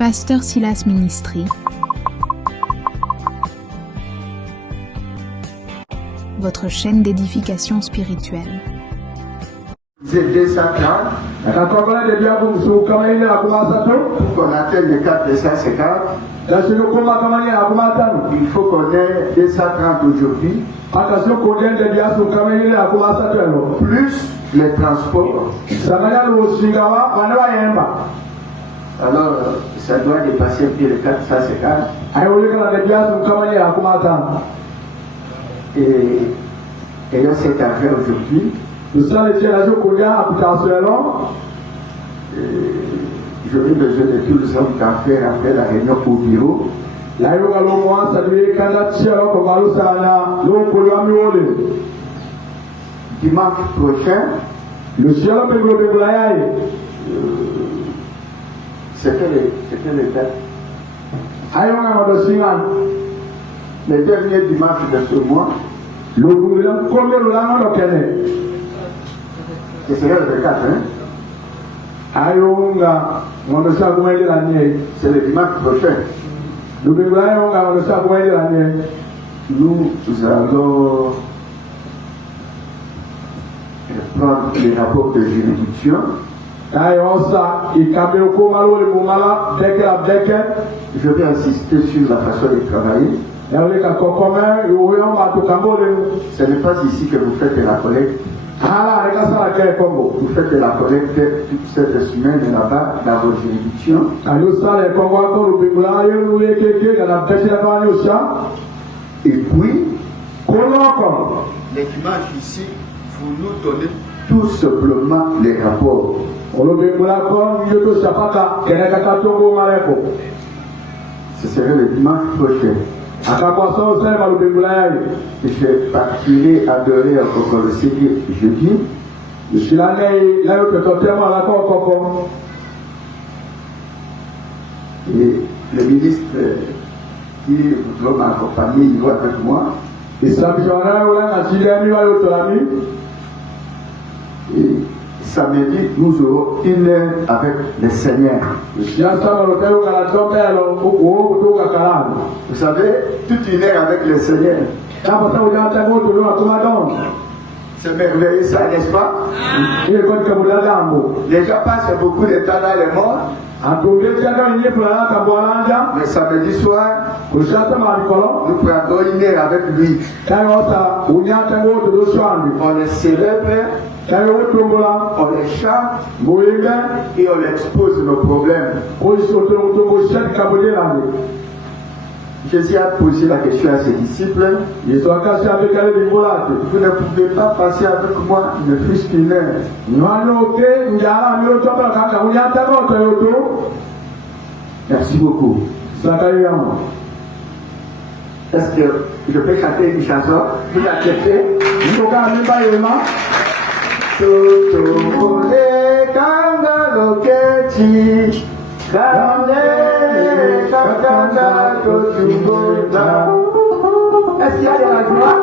Pasteur Silas Ministry, votre chaîne d'édification spirituelle. C'est 230. Pour qu'on atteigne les 450, il faut qu'on ait 230 aujourd'hui, plus les transports. Alors, ça doit dépasser plus de 450. Et ayant cette affaire aujourd'hui, j'aurai besoin de tous les hommes d'affaires après la réunion au bureau. Dimanche prochain, c'était le date. Le dernier dimanche de ce mois, ce serait le 4, hein? C'est le dimanche prochain. Nous allons prendre les rapports de juridiction. Je vais insister sur la façon de travailler. Ce n'est pas ici que vous faites la collecte. Vous faites la collecte toute cette semaine là-bas dans vos juridictions. Et puis, les dimanches ici, vous nous donnez tout simplement les rapports. Ce serait le dimanche prochain. Je partirai adorer à Kokoroseki jeudi. Et le ministre qui voudra m'accompagner, il va avec moi. Et samedi, nous aurons une heure avec le Seigneur. Vous savez, toute une heure avec le Seigneur. C'est merveilleux ça, n'est-ce pas? Les gens passent beaucoup de temps dans le monde. Mais samedi soir, nous prendrons une heure avec lui. On le célèbre, on le chante et on expose nos problèmes. Jésus a posé la question à ses disciples. Vous ne pouvez pas passer avec moi ne fût-ce qu'une heure. Merci beaucoup. Est-ce que je peux chanter une chanson? Vous acceptez? Est-ce qu'il y a de la joie?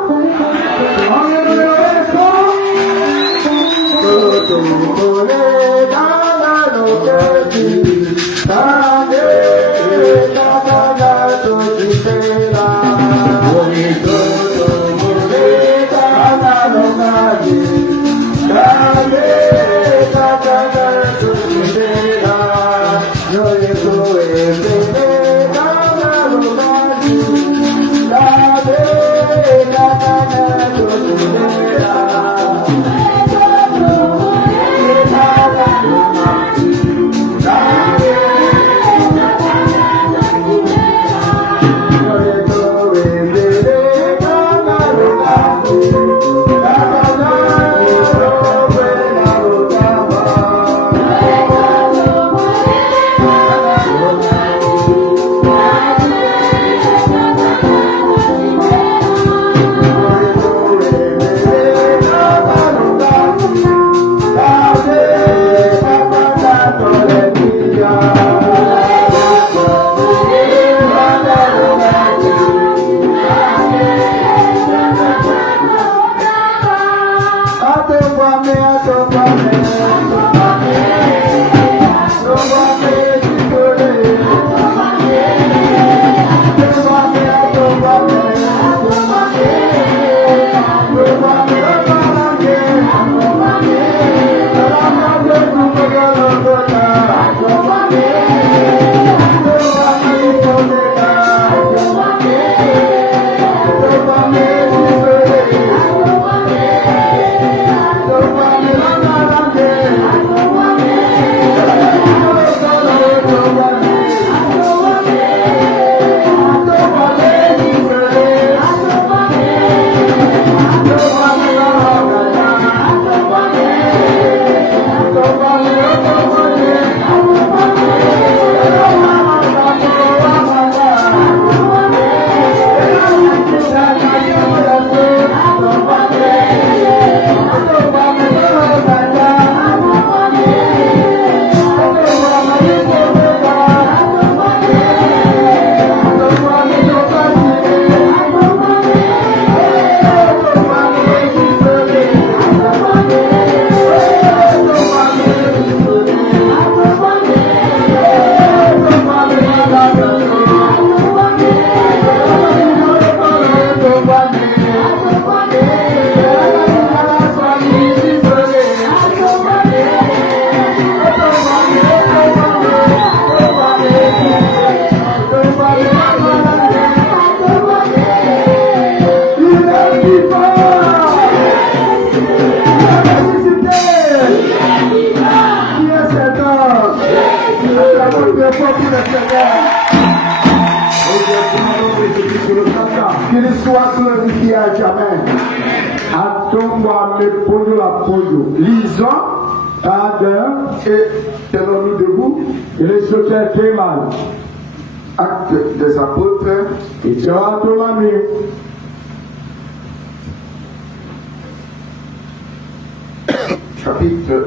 très fort pour le Seigneur. Qu'il soit glorifié à jamais. Lisons et tenons-nous debout. Actes des apôtres. Chapitre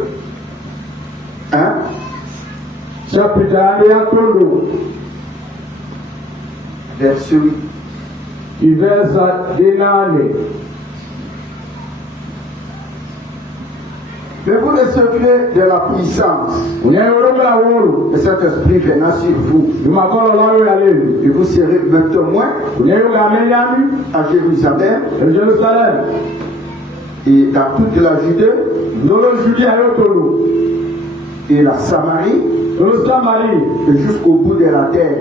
1. Verset 8. Mais vous recevrez de la puissance et cet esprit viendra sur vous. Et vous serez mes témoins à Jérusalem et dans toute la Judée et la Samarie et jusqu'au bout de la terre.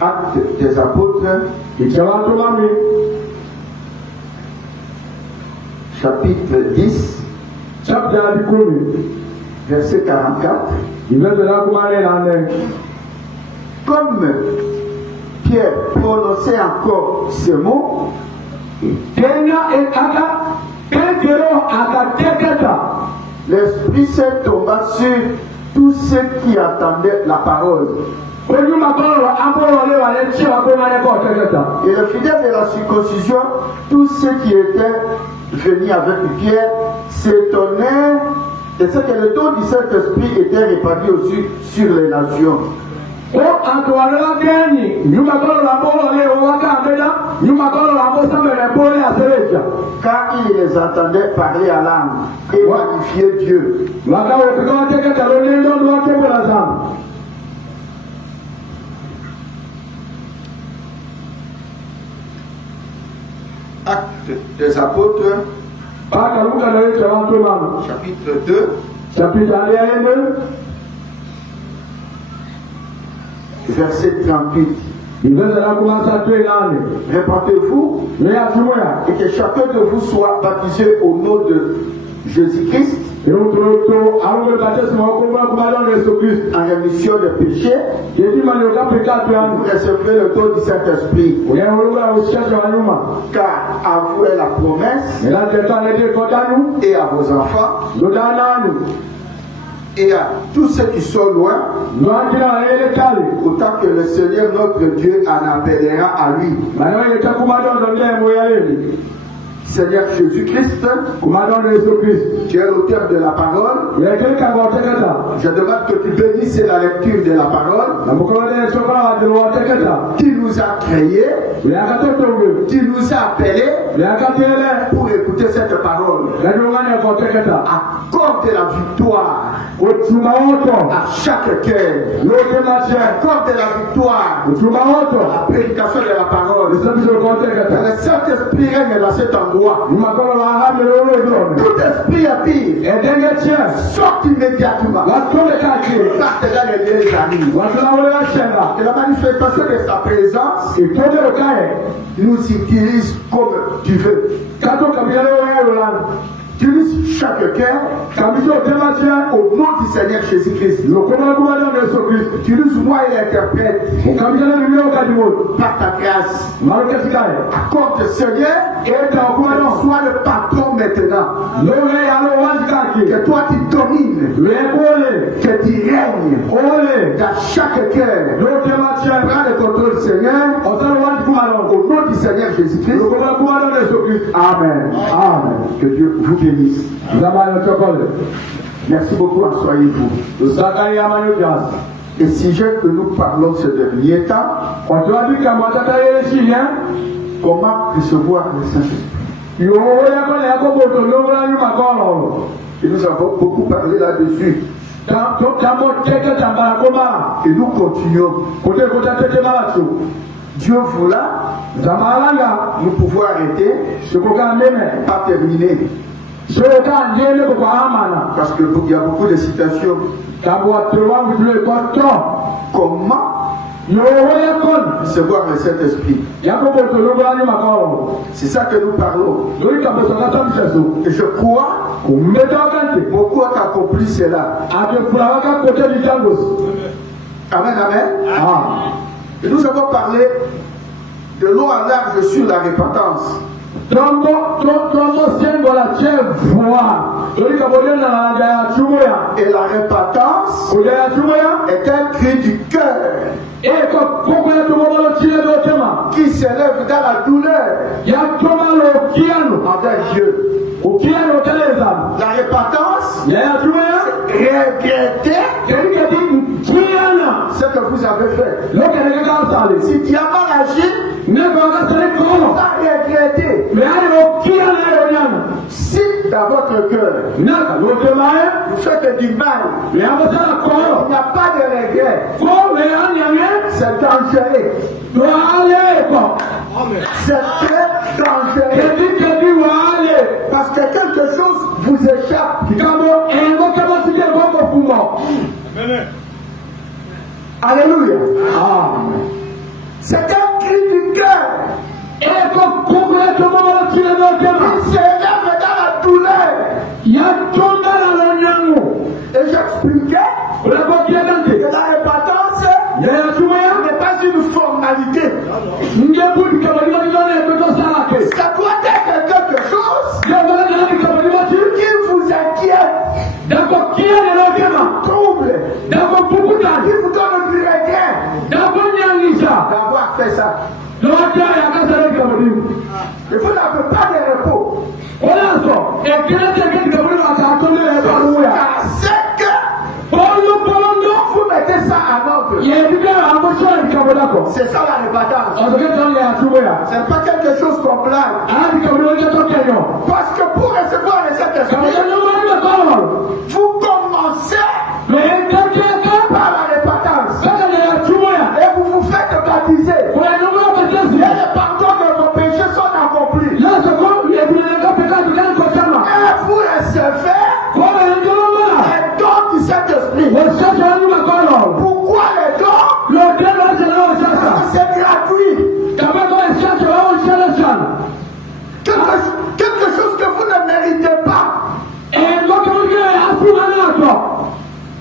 Actes des apôtres, chapitre 10, verset 44. Comme Pierre prononçait encore ce mot, l'Esprit Saint tomba sur tous ceux qui attendaient la parole. Et le fidèle de la circoncision, tous ceux qui étaient venus avec Pierre s'étonnaient de ce que le don du Saint-Esprit était répandu aussi sur les nations. Car ils les entendaient parler à langue et magnifier Dieu. Actes des apôtres, chapitre 2, verset 38. Répandez-vous et que chacun de vous soit baptisé au nom de Jésus-Christ en rémission de péché. Vous recevrez le don du Saint-Esprit. Car à vous est la promesse et à vos enfants et à tous ceux qui sont loin, autant que le Seigneur notre Dieu en appellera à lui. Seigneur Jésus-Christ, tu es l'auteur de la parole. Je demande que tu bénisses la lecture de la parole. Tu nous as créés, tu nous as appelés pour écouter cette parole. Accorde la victoire à chaque cœur. Accorde la victoire à la prédication de la parole. Le Saint-Esprit règne dans cet endroit. Tout esprit impie sorte immédiatement. Parte dans les lieux amis. Que la manifestation de sa présence nous utilise comme tu veux. Utilise chaque cœur au nom du Seigneur Jésus-Christ. Utilise moi et l'interprète par ta grâce. Accorde Seigneur et sois le patron maintenant. Que toi tu domines, que tu règnes dans chaque cœur. Prends le contrôle Seigneur au nom du Seigneur Jésus-Christ. Amen. Amen. Que Dieu vous bénisse. Merci beaucoup, asseyez-vous. Et si j'ai que nous parlons ce dernier temps, comment recevoir le Saint-Esprit? Et nous avons beaucoup parlé là-dessus. Et nous continuons. Dieu voulant, nous pouvons arrêter, pas terminer. Parce qu'il y a beaucoup de citations. Comment recevoir le Saint-Esprit. C'est ça que nous parlons. Et je crois beaucoup ont accompli cela. Amen, amen. Et nous avons parlé de long en large sur la repentance. Et la repentance est un cri du cœur qui s'élève dans la douleur envers Dieu. La repentance, regretter ce que vous avez fait. Si tu as mal agi, tu vas regretter. Si dans votre cœur, vous faites du mal, il n'y a pas de regret, c'est dangereux. C'est très dangereux. Parce que quelque chose vous échappe. Alléluia. C'est un cri du cœur. Il s'élève dans la douleur. Et j'expliquais que la repentance n'est pas une formalité. Ça doit être quelque chose qui vous inquiète, qui vous trouble, qui vous donne du regret d'avoir fait ça. Et vous n'avez pas de repos. Vous mettez ça en ordre. C'est ça la repentance. Ce n'est pas quelque chose qu'on blague. Parce que pour recevoir le Saint-Esprit, vous commencez par la repentance. Et vous vous faites baptiser. Et le pardon de vos péchés sont accomplis. Et vous recevez les dons du Saint-Esprit. Pourquoi les dons? Parce que c'est gratuit. Quelque chose que vous ne méritez pas.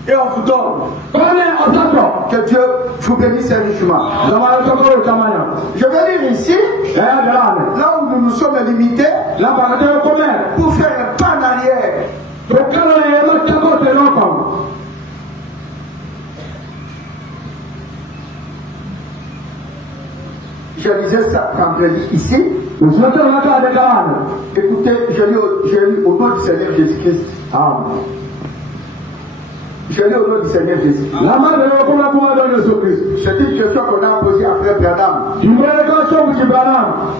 Et on vous donne. Que Dieu vous bénisse richement. Je vais lire ici, là où nous nous sommes limités, pour faire un pas en arrière. Je lisais ça vendredi ici. Écoutez, je lis au nom du Seigneur Jésus-Christ. Je lis au nom du Seigneur Jésus. C'est une question qu'on a posée à Frère Branham.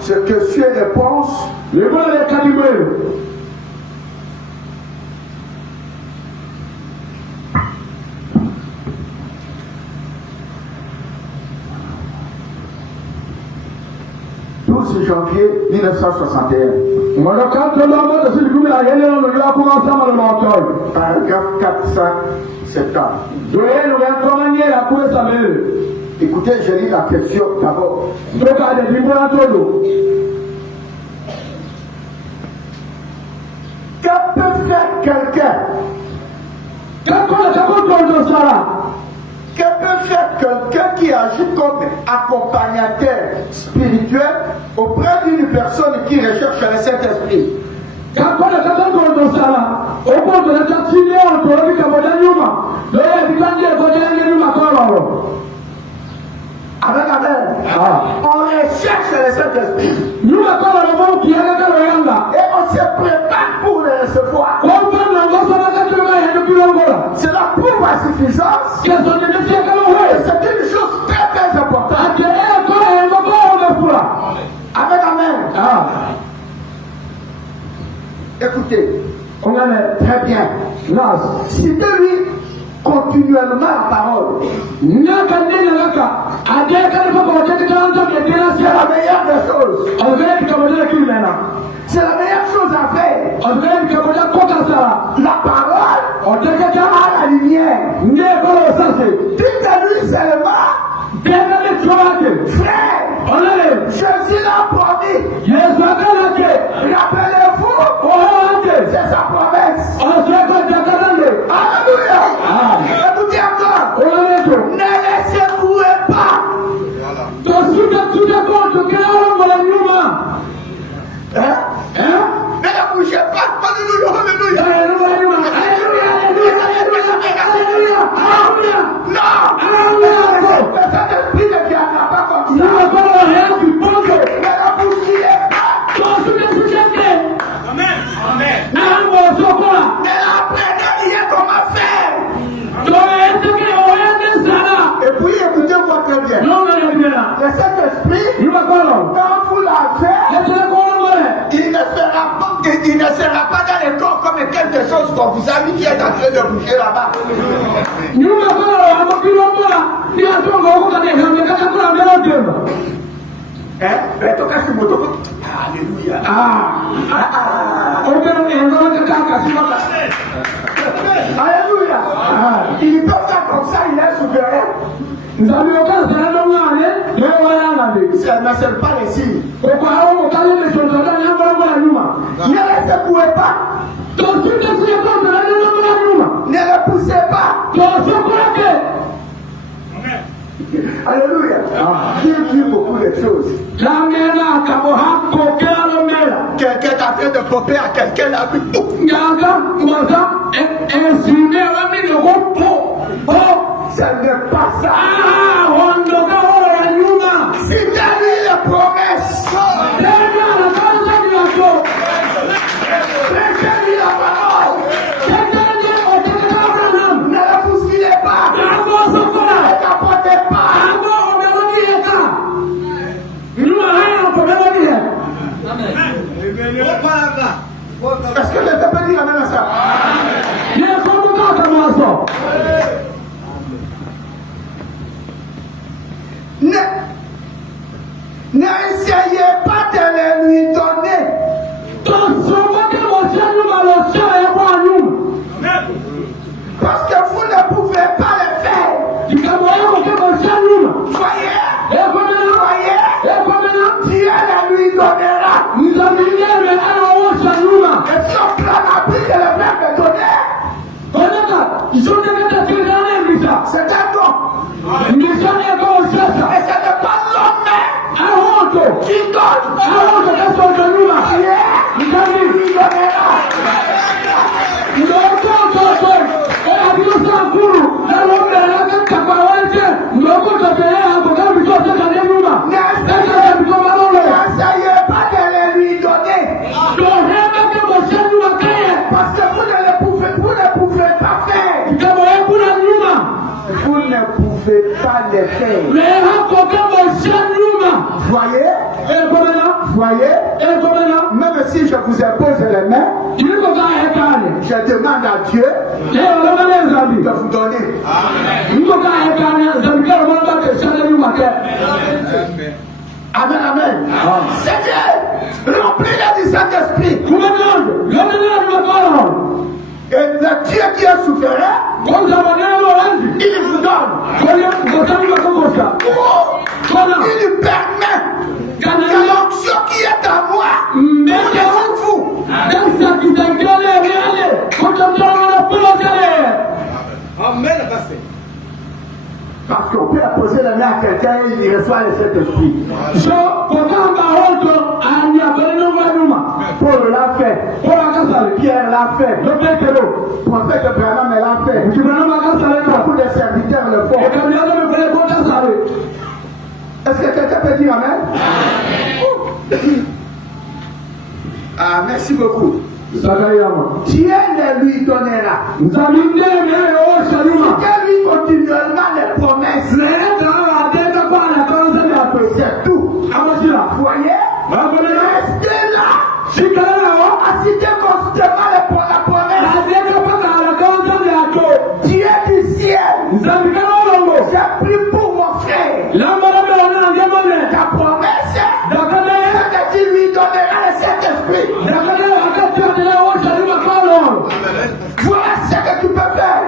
C'est que sur réponse. Janvier 1961. Paragraphe 470. Écoutez, je lis la question d'abord. Que peut faire quelqu'un? Que peut faire quelqu'un qui agit comme accompagnateur spirituel auprès d'une personne qui recherche le Saint-Esprit? Amen, amen. On recherche le Saint-Esprit. Et on se prépare pour le recevoir. C'est la prouve à suffisance. Et c'est une chose très très importante. Amen, amen. Écoutez, très bien. Citez-lui continuellement la parole. C'est la meilleure des choses. C'est la meilleure chose à faire. La parole à la lumière. Dites-lui seulement Frère, Jésus l'a promis. Rappelez-vous, c'est sa promesse. Alléluia. Écoutez encore. Ne laissez-vous pas. Ne la bougez pas. Alléluia. Non. Le Saint-Esprit ne viendra pas comme ça. Ne la bougez pas. Amen. Ne l'apprenez rien comment faire. Et puis écoutez-moi très bien. Le Saint-Esprit, quand vous l'avez, il ne sera pas dans les corps comme quelque chose qu'on vous a mis qui est en train de bouger là-bas. Alléluia. Alléluia. Il peut faire comme ça, il est souverain. Mais c'est pas les signes. Ne les secouez pas. Ne les poussez pas. Alléluia. J'ai vu beaucoup de choses. Quelqu'un est en train de popper à quelqu'un là. Ce n'est pas ça. Si tu as lu les promesses, la parole, ne la bousculez pas, ne t'apportez pas. Est-ce que je te peux dire amen à ça? N'essayez pas de les lui donner. Parce que vous ne pouvez pas le faire. Voyez, Dieu le lui donnera. Et si on prend la prise de le faire me donner, c'est un don. Et ce n'est pas l'homme qui donne. Dieu lui donnera. N'essayez pas de le lui donner. Parce que vous ne pouvez pas faire. Vous ne pouvez pas le faire. Voyez, même si je vous impose les mains, je demande à Dieu de vous donner. Amen, amen. Seigneur, remplis-les du Saint-Esprit. Et le Dieu qui est souverain, il vous donne. Il permet que l'onction qui est à moi, vous. Amen. Parce qu'on peut poser la main à quelqu'un et il reçoit le Saint-Esprit. Paul l'a fait. Pierre l'a fait. Le prophète Abraham l'a fait. Beaucoup de serviteurs le font. Est-ce que quelqu'un peut dire amen? Ah, merci beaucoup. Dieu ne lui donnera. Dieu lui continuera les promesses. C'est tout. Voyez? Restez là. Assistez constamment la promesse. Dieu du ciel. J'ai pris pour mon frère. Ta promesse, c'est que tu lui donneras le Saint-Esprit. Voilà ce que tu peux faire.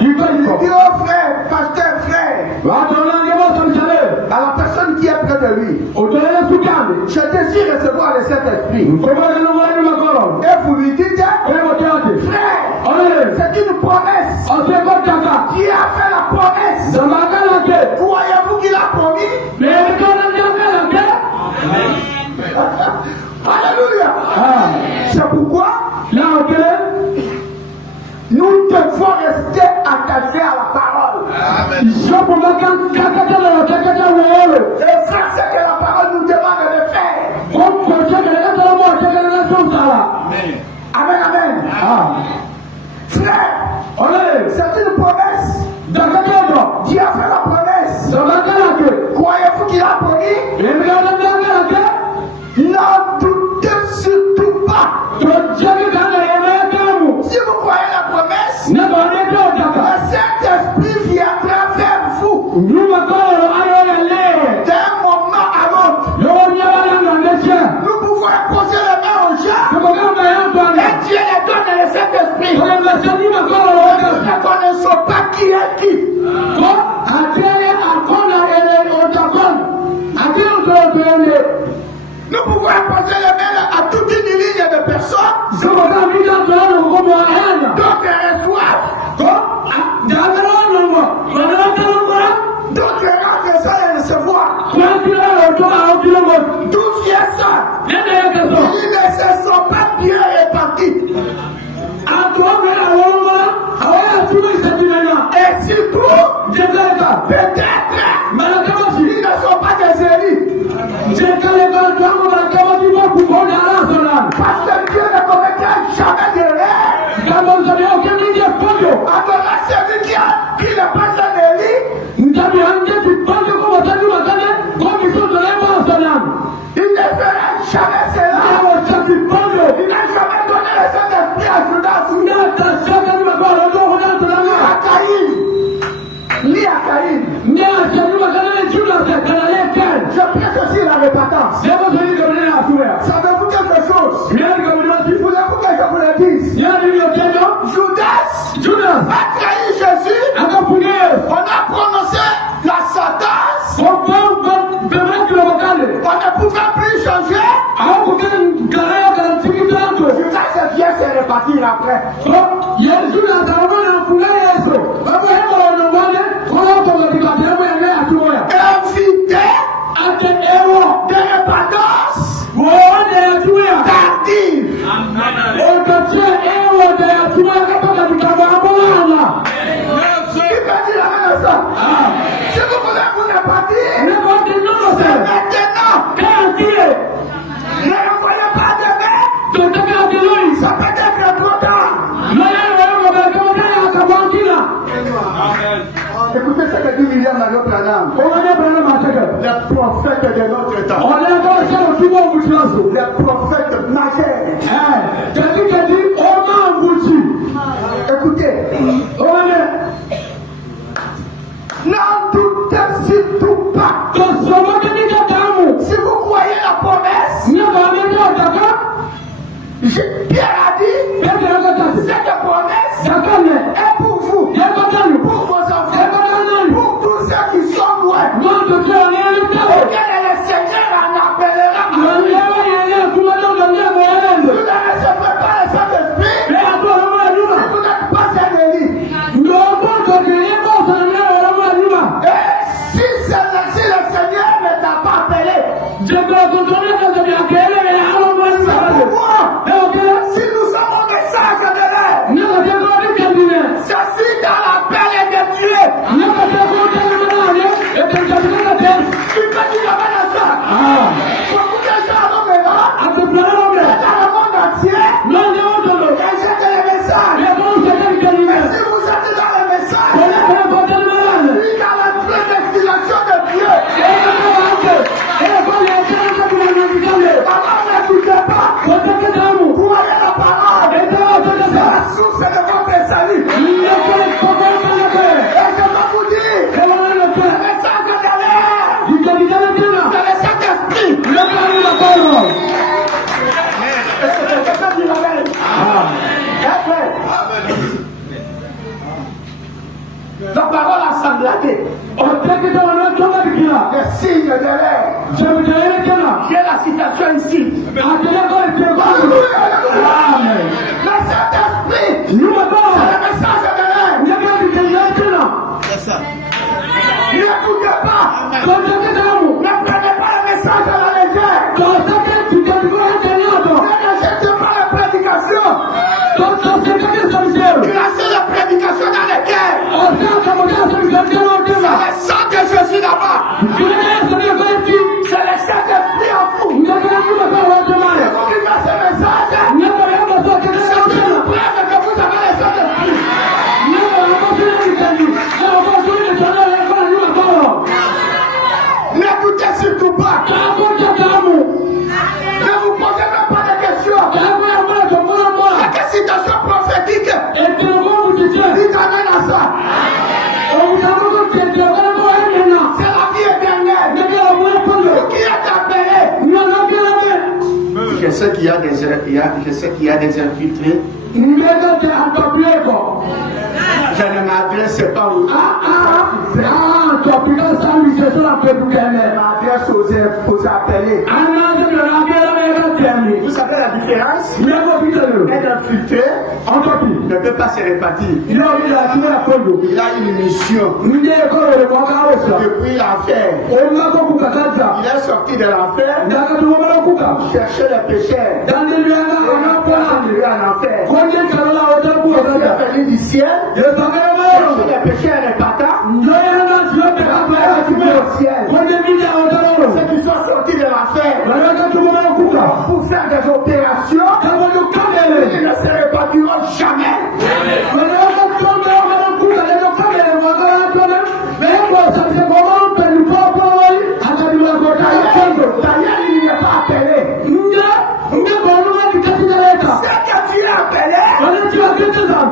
Il dit au frère, pasteur, frère, à la personne qui est près de lui, je désire recevoir le Saint-Esprit. Et vous lui dites, frère, c'est une promesse. Qui a fait la promesse? Croyez-vous qu'il a promis? Alléluia. C'est pourquoi nous devons rester attachés à la parole. Et ça, c'est que la parole nous demande de faire. Amen, amen. Frère, c'est une promesse. Dieu a fait la promesse. Croyez-vous qu'il a promis? N'en doutez surtout pas. Si vous croyez la promesse, le Saint-Esprit viendra vers vous d'un moment à l'autre. Nous pouvons poser les mains aux gens et Dieu les donne le Saint-Esprit. Nous ne connaissons pas qui est qui. Nous pouvons imposer les mains à toute une ligne de personnes. D'autres reçoivent. D'autres rentrent sans les recevoir. D'où vient ça? Ils ne se sont pas bien répartis. Et surtout, peut-être, ils ne sont pas des élus. Parce que Dieu ne commettra jamais d'erreur. Alors celui qui n'est pas un élu, il ne fera jamais cela. Il n'a jamais donné le Saint-Esprit à Judas. À Caïn. Ni à Caïn. Je prête aussi la repentance. Savez-vous quelque chose? Voulez-vous que je vous le dise? Judas a trahi Jésus. On a prononcé la sentence. On ne pouvait plus changer. Judas s'est bien se répartir après. Invité de repentance tardive. Qui peut dire la même ça? Si vous voulez vous répartir, c'est maintenant. Ne renvoyez pas demain. Ça peut être trop tard. Écoutez ce que dit William Mario Branham. Les prophètes de notre temps. Les prophètes majeurs. Écoutez. N'en doutez surtout pas. Si vous croyez la promesse, Pierre a dit, cette promesse est pour vous, pour vos enfants, pour tous ceux qui sont loin. Auquel le Seigneur en appellera. Vous ne recevrez pas le Saint-Esprit si vous n'êtes pas un élu. Et si le Seigneur ne t'a pas appelé, c'est pour moi. La parole a sanglanté. Les signes de l'air. J'ai la citation ici. Alléluia. Le Saint-Esprit, c'est le message de l'air. N'écoutez pas. Ne prenez pas le message à la légère. Ne rejetez pas la prédication. Classez la prédication dans les cœurs. C'est le sang de Jésus là-bas. C'est le Saint-Esprit en vous. C'est vous qui faites ce message. C'est une preuve que vous avez le Saint-Esprit. N'écoutez surtout pas. Ne vous posez même pas de questions. Chaque citation prophétique, il t'amène à ça. C'est la vie éternelle. Vous qui êtes appelés. Je sais qu'il y a des infiltrés. Je ne m'adresse pas aux appelés. Vous savez la différence? Être infiltré ne peut pas se répartir. Il a une mission. Depuis l'enfer, il est sorti de l'enfer. Chercher les pécheurs. Il est en enfer. Il est venu du ciel. Chercher les pécheurs et les patins. Ceux qui sont sortis de l'enfer pour faire des opérations, ils ne se répartiront jamais. D'ailleurs, il n'est pas appelé. C'est que tu l'as appelé,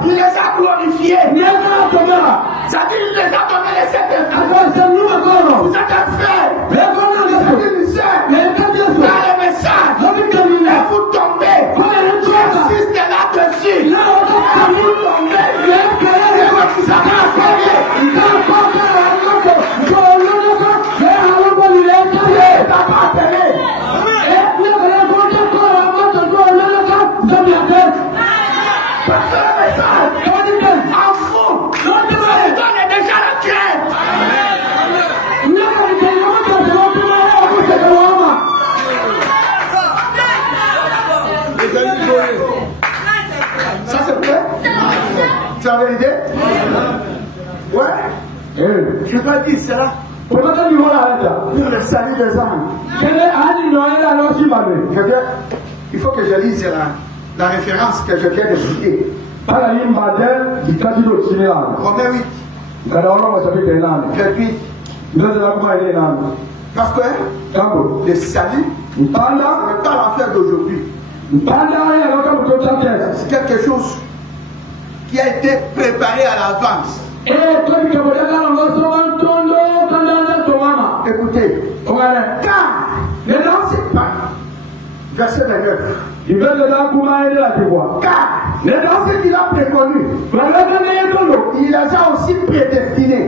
il les a glorifiés. Ça dit, il les a donné les sept esprits. Vous êtes un frère. Vous êtes une sœur. Dans le message, et vous tombez. J'insiste là-dessus. Et vous tombez. Et vous avez appelé. Ça c'est vrai? Tu as vérité? Ouais? Je peux dire cela. Pour le salut des âmes. Il faut que je lise la référence que je viens de citer. Romains 8. 28. Parce que le salut, ce n'est pas l'affaire d'aujourd'hui. C'est quelque chose qui a été préparé à l'avance. Écoutez, car, maintenant c'est pas verset 29. Car, dans ce qu'il a préconnu, il les a aussi prédestinés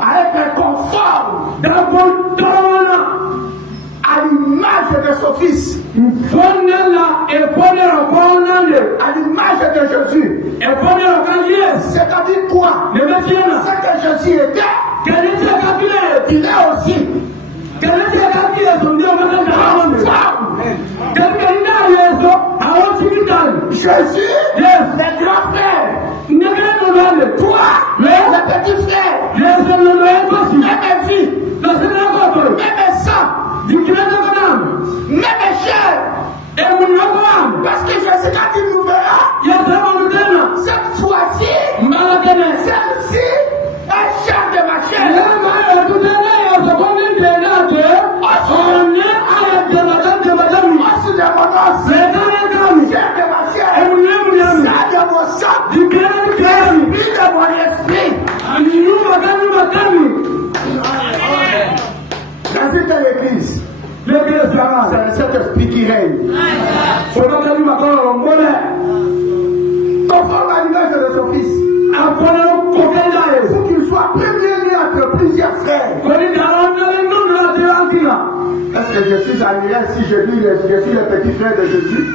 à être conformes à l'image de son fils, à l'image de Jésus. C'est-à-dire quoi? Ce que Jésus était, il est aussi. Jésus, le grand frère, toi, le petit frère, même vie, même sang, même chair. Parce que Jésus, quand il nous verra, cette fois-ci, celle-ci est chair de ma chair. Os de mon os, chair de ma chair, sang de mon sang, esprit de mon esprit. exagérerais si je dis je suis le petit frère de Jésus.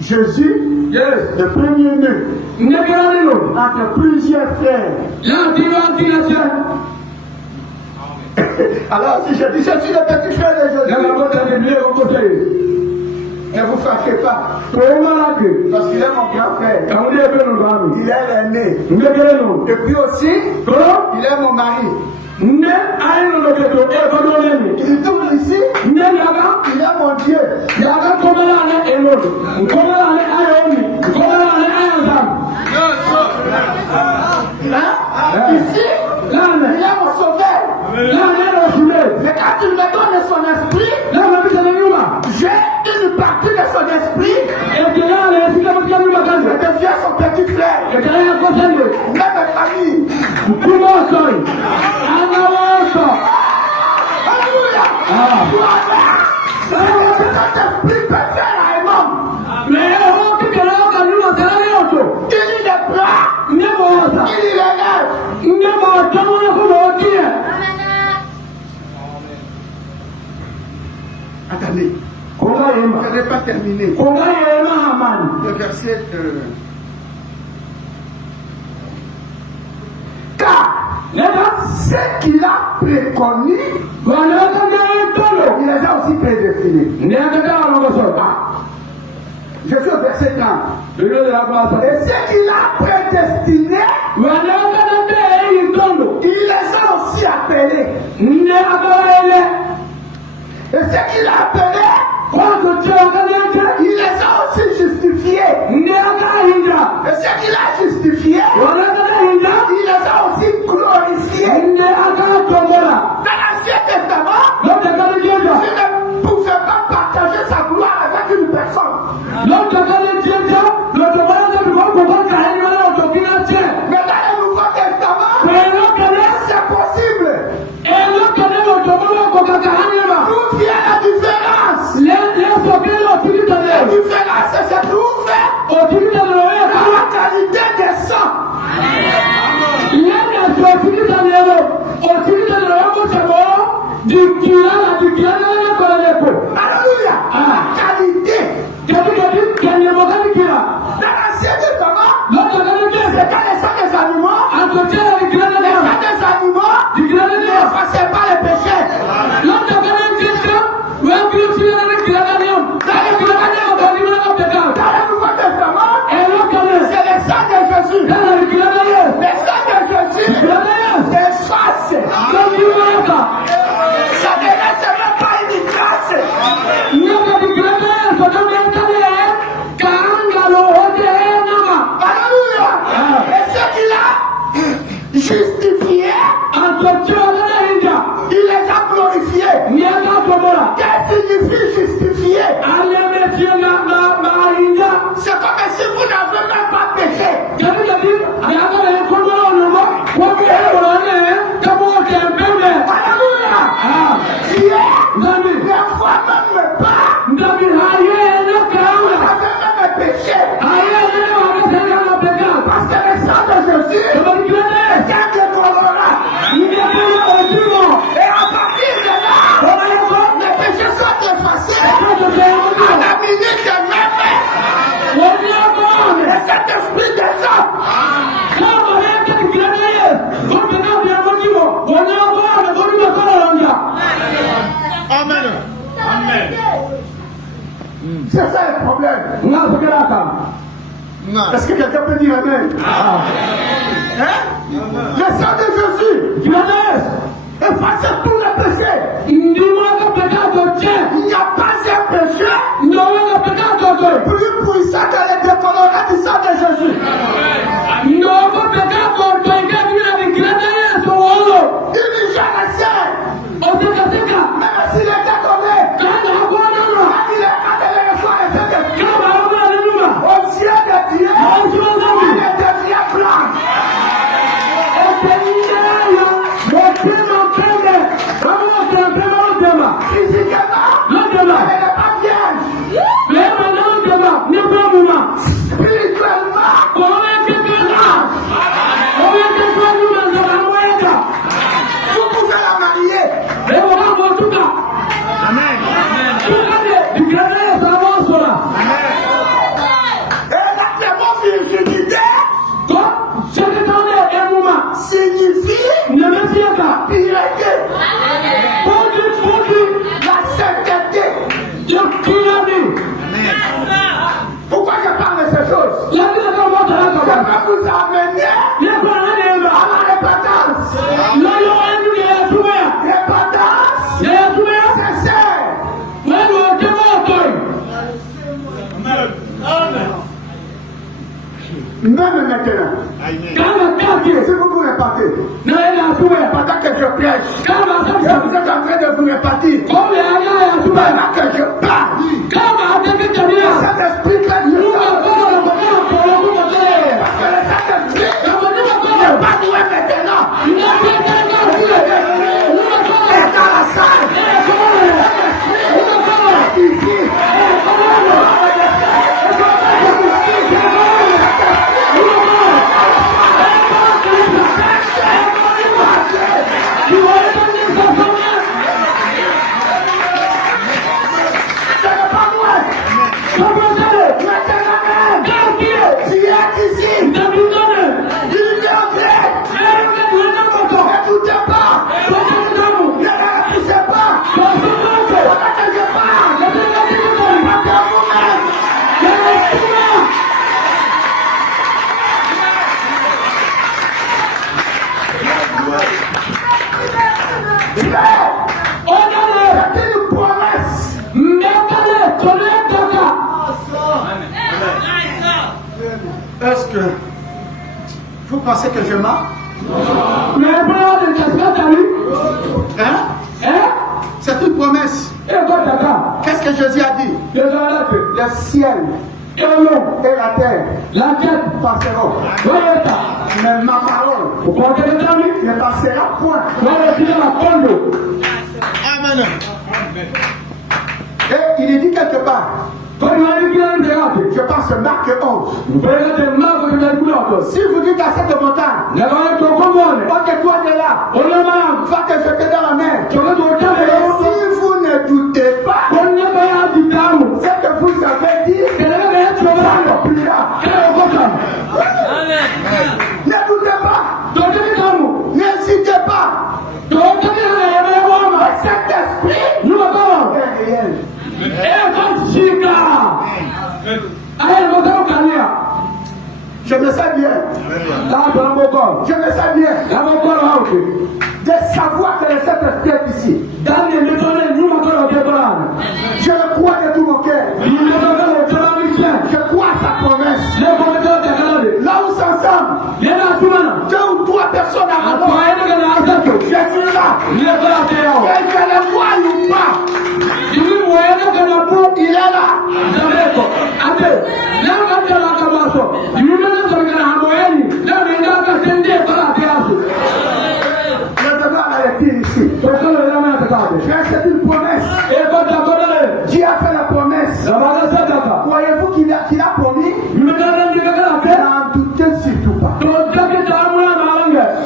Jésus, le premier-né, entre plusieurs frères. Alors si je dis je suis le petit frère de Jésus, ne vous fâchez pas. Parce qu'il est mon grand frère. Il est l'aîné. Et puis aussi, il est mon mari. Il tourne ici. Il est mon Dieu. Ici, il est mon sauveur. Mais quand il me donne son esprit, j'ai une partie de son esprit. Je deviens son petit frère. Même famille. Alléluia. Cet esprit peut faire un homme. Il est bras. Il est lèvres. Attendez. Je n'ai pas terminé. Le verset. Car ce qu'il a préconnu, il les a aussi prédestinés. Je suis au verset 30. Et ce qu'il a prédestiné, il les a aussi appelés. Et ce qu'il a appelé, il les a aussi justifiés. Et ce qu'il a justifié, il les a aussi glorifiés. Dans l'Ancien Testament, je ne pouvais pas partager sa gloire avec une personne. Mais dans le Nouveau Testament, c'est possible. D'où vient la différence? La différence se trouve dans la qualité des sangs. Alléluia. La qualité. Dans l'Ancien Testament, c'est quand les sangs des animaux, n'effaçaient pas les péchés. Dans le Nouveau Testament, c'est les sangs de Jésus. Les sangs de Jésus effacent. Ça ne reste même pas une trace. Alléluia. Et ce qu'il a justifié, il les a glorifiés. Qu'est-ce que signifie justifier? C'est comme si vous n'avez même pas péché. Alléluia. Dieu ne voit même pas. Vous avez même péché. Parce que le sang de Jésus est un décolorant. Et à partir de là, les péchés sont effacés. À la minute même, et cet esprit descend. Amen. Amen. C'est ça le problème. Est-ce que quelqu'un peut dire Amen? Hein? Le sang de Jésus efface tous les péchés. Il n'y a pas un péché plus puissant que le décolorant du sang de Jésus. Il n'y a jamais sien. Même s'il est tombé, il est cadené le soir et fait des au ciel de Dieu, il devient blanc. Physiquement, elle n'est pas vierge. Même maintenant. Si vous vous répandez, pendant que je prêche, et vous êtes en train de vous répartir, pendant que je parle, le Saint-Esprit fait du sang. Parce que le Saint-Esprit n'est pas doué maintenant. Il est dans la salle. Il est ici. Est-ce que vous pensez que je mens? C'est une promesse. Qu'est-ce que Jésus a dit? Le ciel et la terre passeront. Mais ma parole ne passera point. Amen. Et il est dit quelque part. Je pense à Marc 11. Si vous dites à cette montagne, ôte-toi de là, va te jeter dans la mer. Et si vous ne doutez pas, ce que vous avez dit, ça accomplira. Ne doutez pas, n'hésitez pas. Cet esprit est réel. Je me sens bien. Je me sens bien de savoir que le Saint-Esprit est ici. Je le crois de tout mon cœur. Je crois à sa promesse. Là où s'ensemble, 2 ou 3 personnes à mon nom, je suis là. Et je le vois ou pas. Il est là. Ici. C'est une promesse. Dieu a fait la promesse. Croyez-vous qu'il a promis? N'en doutez surtout pas.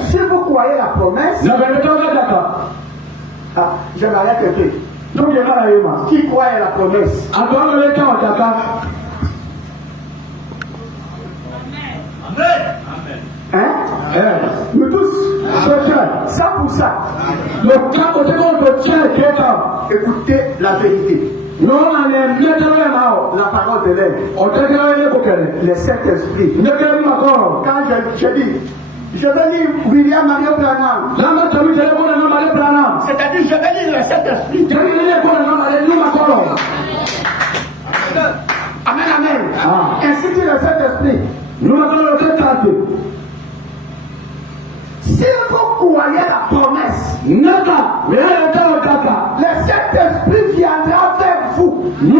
Si vous croyez la promesse, je m'arrête un peu. Qui croit la promesse? Hein? Nous tous, ça pour ça. Écoutez la vérité. La parole de l'air. Le Saint-Esprit. Quand je dis, je vais lire William Mario Branham. C'est-à-dire, je vais lire le Saint-Esprit. Amen, amen. Ainsi dit le Saint-Esprit. Si vous croyez la promesse, le Saint-Esprit viendra vers vous d'un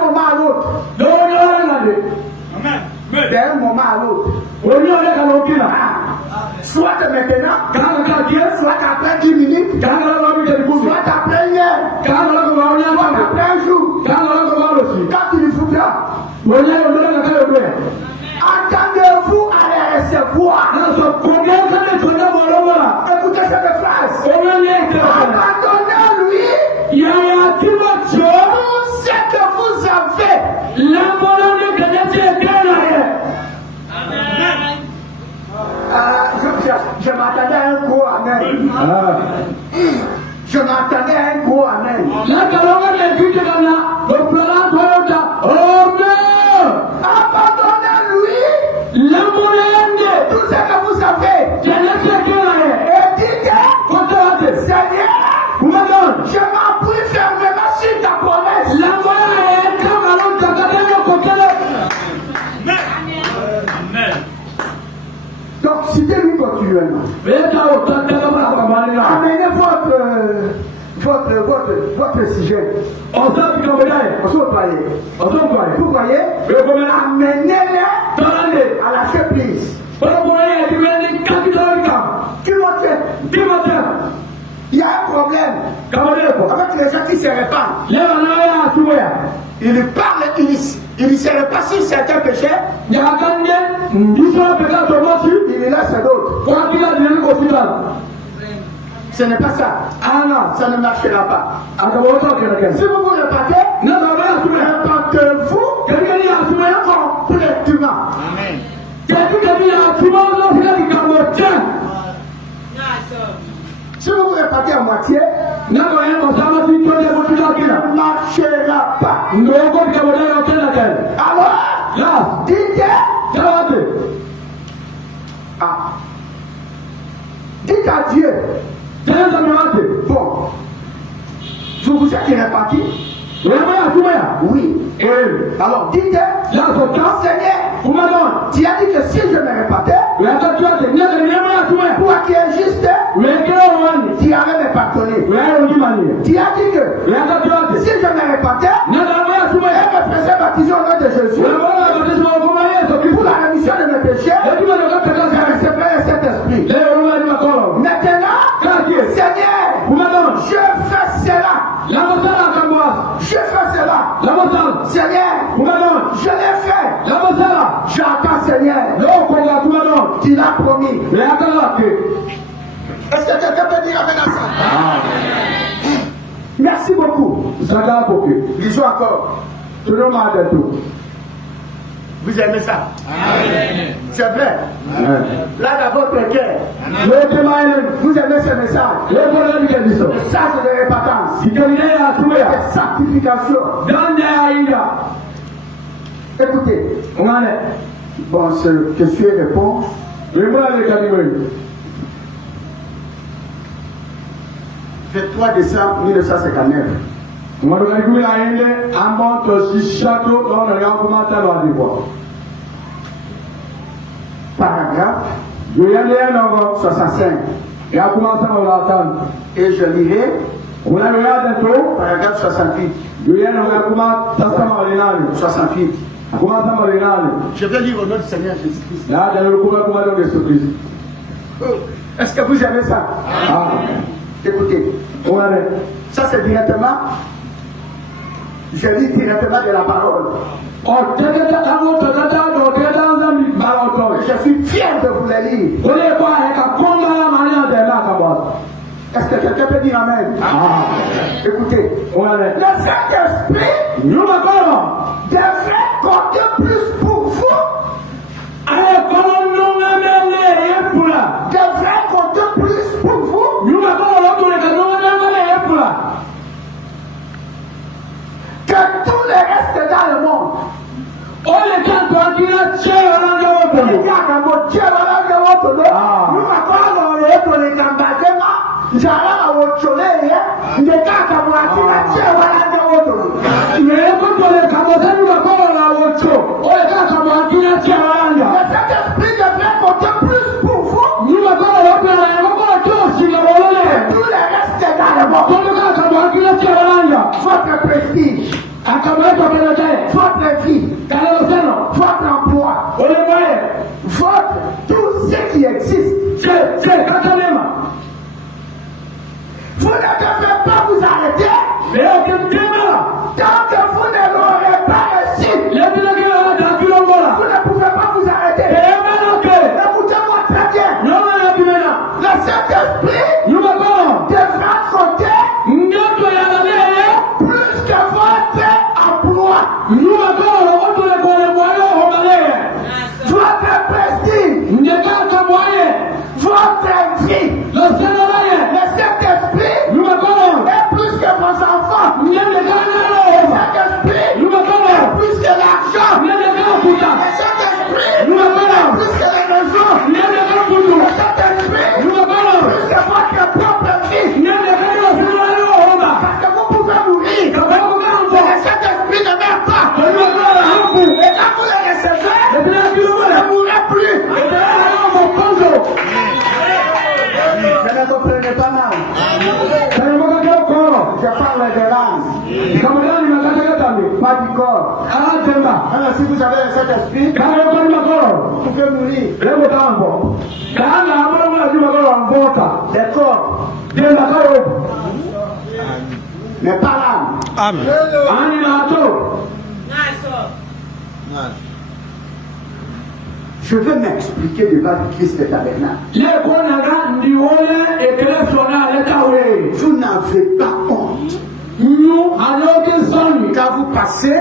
moment à l'autre. D'un moment à l'autre. Soit maintenant, soit après 10 minutes, soit après une heure, soit après un jour, quand il voudra. Attendez-vous à les recevoir. Écoutez cette phrase. Abandonnez-lui tout ce que vous avez. Je m'attendais à un gros amen. Je m'attendais à un gros amen. Abandonnez-lui tout ce que vous avez. Et dites, Seigneur, je m'appuie fermement sur ta promesse. Amenez votre sujet. Vous voyez, amenez-les à la surprise. Timothée, il y a un problème avec les gens qui se répandent. Ils parlent, ils ne se répandent sur certains péchés. Il laisse d'autres. Ce n'est pas ça. Ça ne marchera pas. Si vous vous répandez, répandez-vous complètement. Si vous vous répandez à moitié, ne marchera pas. Alors, dites à Dieu. Bon, vous vous êtes répartis? Oui. Alors dites, Seigneur, tu as dit que si je me répandais, toi qui es juste, tu allais me pardonner. Tu as dit que si je me répandais, elle me faisait baptiser au nom de Jésus pour la rémission de mes péchés, je recevrai le Saint-Esprit. Maintenant, Seigneur, je fais cela. Je fais cela. Seigneur, je l'ai fait. J'attends, Seigneur. Tu l'as promis. Est-ce que quelqu'un peut dire amen à ça? Merci beaucoup. Lisons encore. Vous aimez ça? C'est vrai. Là, dans votre cœur, vous aimez ce message. Le message de répentance, de sanctification. Écoutez, bon, ce question et réponse. Le 23 décembre 1959. Paragraphe 65. Et je lirai paragraphe 68. 68. Je vais lire au nom du Seigneur Jésus-Christ. Est-ce que vous aimez ça? Écoutez, ça c'est directement, je lis directement de la parole. Je suis fier de vous le lire. Est-ce que quelqu'un peut dire amen? Écoutez, le Saint-Esprit devrait compter plus pour vous. Devrait compter plus pour vous que tout le reste dans le monde. Le Saint-Esprit devrait compter plus pour vous que tout le reste dans le monde. Votre prestige, votre vie, votre emploi, votre tout ce qui existe. Vous ne devez pas vous arrêter tant que vous ne l'aurez pas reçu. Vous ne pouvez pas vous arrêter. Écoutez-moi très bien. Le Saint-Esprit devra compter plus que votre emploi, votre prestige, votre vie. Le Saint-Esprit est plus que vos enfants. Le Saint-Esprit est plus que l'argent. Le Saint-Esprit est plus que les maisons. Le Saint-Esprit est plus que votre propre vie. Parce que vous pouvez mourir. Le Saint-Esprit ne meurt pas. encore. Alors, si vous avez cet esprit, vous pouvez mourir. D'accord. Mais pas l'âme. Amen. Je veux m'expliquer devant le Christ des tabernacles. Vous n'avez pas honte. Quand vous passez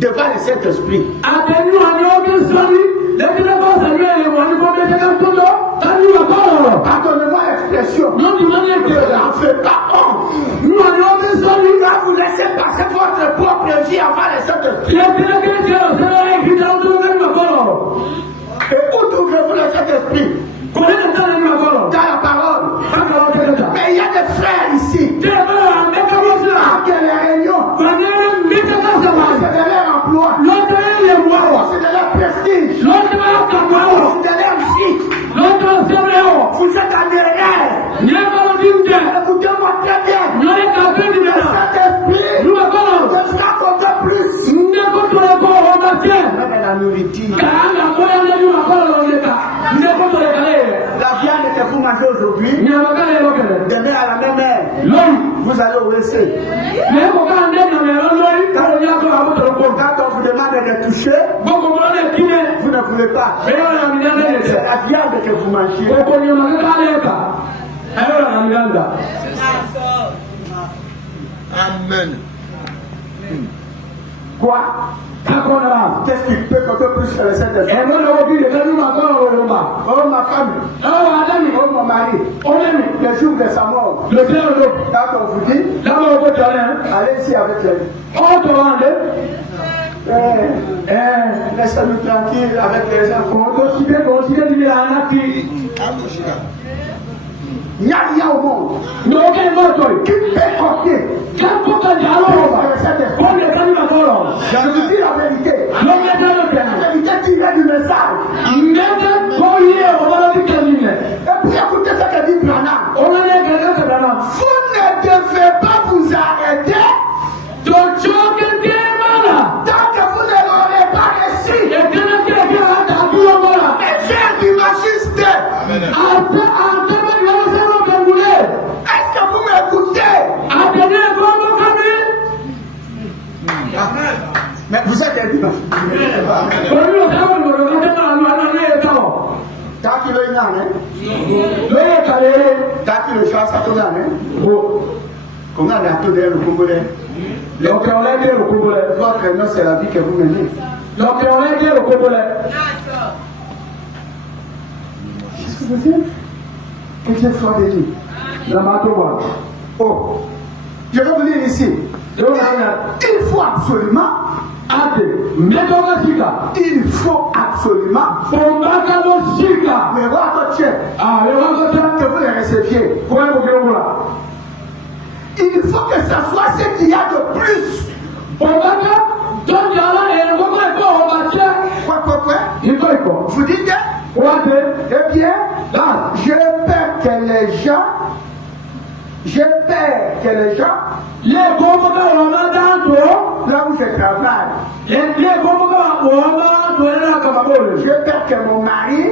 devant le Saint-Esprit. Pardonnez-moi l'expression. Vous n'en faites pas honte. Quand vous laissez passer votre propre vie avant le Saint-Esprit. Et où trouvez-vous le Saint-Esprit? Dans la parole. Mais il y a des frères ici. À quelle réunion? C'est de leur emploi. C'est de leur prestige. C'est de leur vie. Vous êtes en derrière. Écoutez-moi très bien. Le Saint-Esprit devra compter plus. Même la nourriture. La viande que vous mangez aujourd'hui, demain à la même heure, vous allez au WC. Quand on vous demande de toucher, vous ne voulez pas. C'est la viande que vous mangez. Amen. Quoi? Qu'est-ce qui peut compter plus que le Saint-Esprit? Oh ma femme, oh mon mari, le jour de sa mort, quand on vous dit, allez ici avec lui. Laissez-nous tranquille avec les enfants. Il n'y a rien au monde qui peut compter. Je vous dis la vérité. La vérité tirée du message. Et puis écoutez ce que dit Branham. Vous ne devez pas vous arrêter tant que vous ne l'aurez pas reçu. Mais faire du magiste. Est-ce que vous m'écoutez? Mais vous êtes un dimanche. Tant qu'il est là, tant qu'il est chasse à tout là, comment on a tout le Congolais? Votre nom, c'est la vie que vous menez. Qu'est-ce que vous dites? Que Dieu soit béni. Oh, je vais vous dire ici. Il faut absolument. Il faut absolument. Le roi Gauthier. Que vous les receviez. Il faut que ça soit ce qu'il y a de plus. Vous dites que, eh bien, je peur que les gens, là où je travaille, je peur que mon mari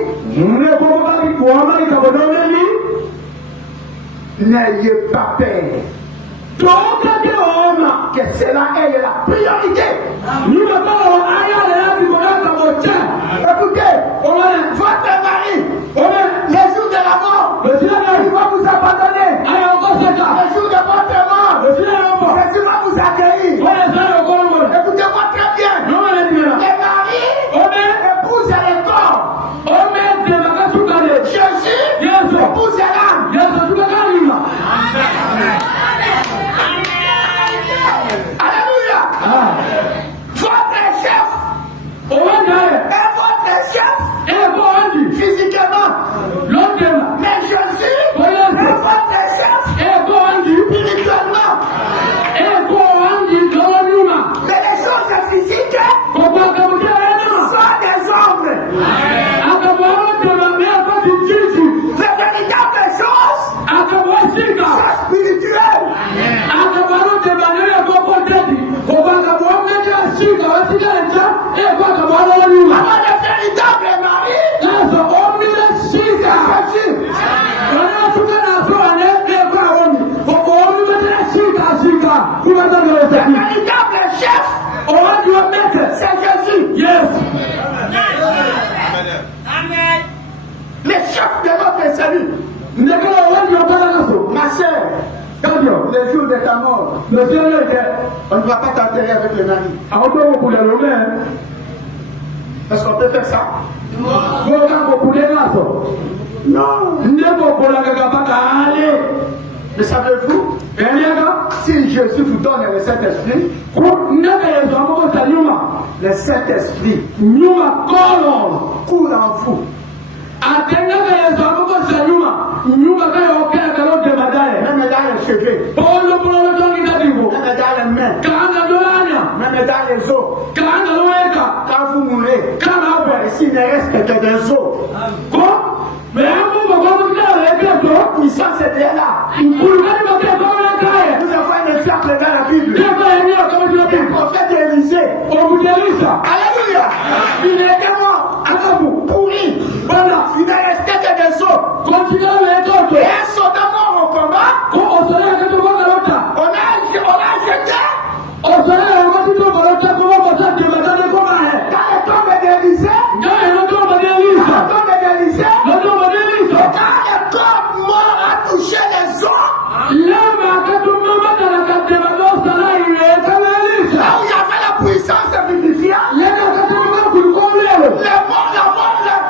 n'ayez pas peur. Que cela est la priorité. Écoutez, votre mari, le jour de la mort, il va vous abandonner. Le jour de votre mort, Jésus va vous accueillir. Écoutez-moi très bien. Les maris épousent les corps. Jésus épouse l'âme. Alléluia. Votre chef, c'est Jésus. Yes. Amen. Le chef de notre salut. Ma soeur, le jour de ta mort, on ne va pas t'enterrer avec le mari. Est-ce qu'on peut faire ça? Non. Mais savez-vous, si Jésus vous donne le Saint-Esprit, le Saint-Esprit coule en vous. Même dans les cheveux, même dans les mains, même dans les os. Quand vous mourrez, s'il ne reste que des os, la puissance est là. Nous avons un exemple dans la Bible. Le prophète Élisée. Alléluia. Il était mort. Pourri. Il ne restait que des os. Et un soldat mort au combat. On a jeté. Dans le tombe d'Élisée. A touché les os. Là où il y avait la puissance vivifiante, les morts,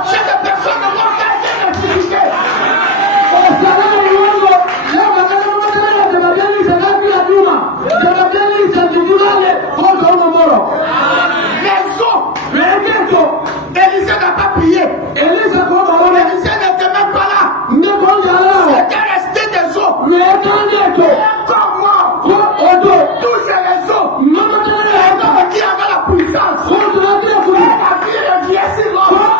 chez des personnes mortes qui ont été ressuscitées. Les os. Élisée n'a pas prié. Élisée n'était même pas là. C'était resté des os. Et encore mort. Touche les os. Un homme qui avait la puissance. Et la vie revient sur l'homme.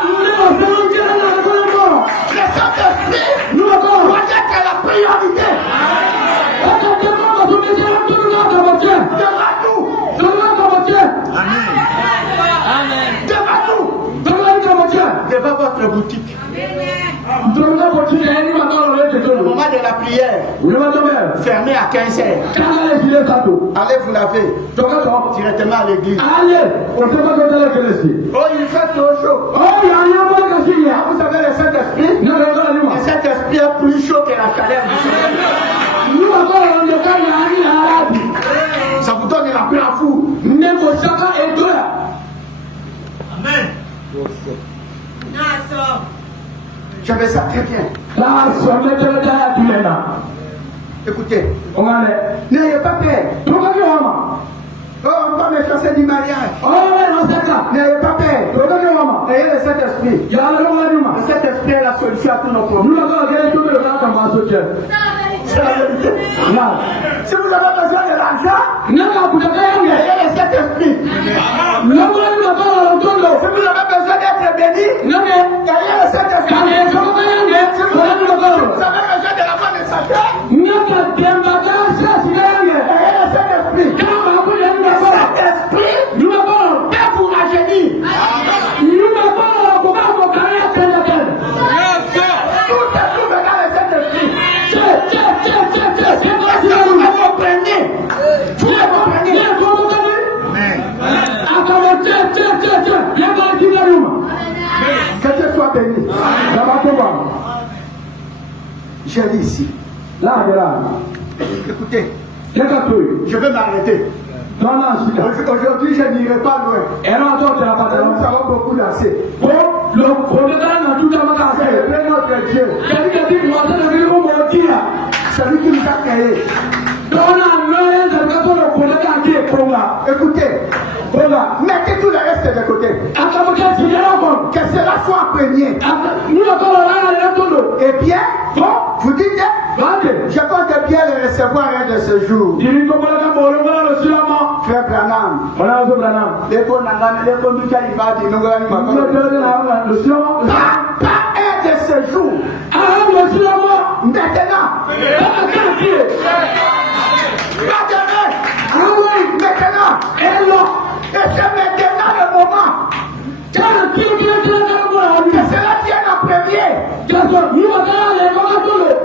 Le Saint-Esprit doit être la priorité. Devant nous. Devant votre boutique. Au moment de la prière, fermez à 15 heures. Allez vous laver directement à l'église. Oh, il fait trop chaud. Vous avez le Saint-Esprit. Le Saint-Esprit est plus chaud que la chaleur du soleil. Ça vous donne la paix à vous. Amen. J'avais ça très bien. Écoutez, n'ayez pas peur. Oh, on va me chasser du mariage. N'ayez pas peur. Ayez le Saint-Esprit. Le Saint-Esprit est la solution à tous nos problèmes. C'est la vérité. Si vous avez besoin de l'argent, ayez le Saint-Esprit. Si vous avez besoin d'être béni, ayez le Saint-Esprit. Si vous avez besoin de la bonne santé, ayez le Saint-Esprit. Le Saint-Esprit peut vous rajeunir. Tout se trouve dans le Saint-Esprit. Est-ce que vous me comprenez? Vous me comprenez? Que Dieu soit béni. J'ai dit ici. Écoutez, je vais m'arrêter. Aujourd'hui, je n'irai pas loin. Nous avons beaucoup d'assez. C'est notre Dieu. C'est lui qui nous a créés. Écoutez, mettez tout le reste de côté. Que cela soit en premier. Et bien, vous dites, je compte bien le recevoir un de ce jour. Frère Branham, pas un de ce jour. Maintenant, pas demain. Maintenant, et c'est maintenant le moment. Que cela vienne en premier.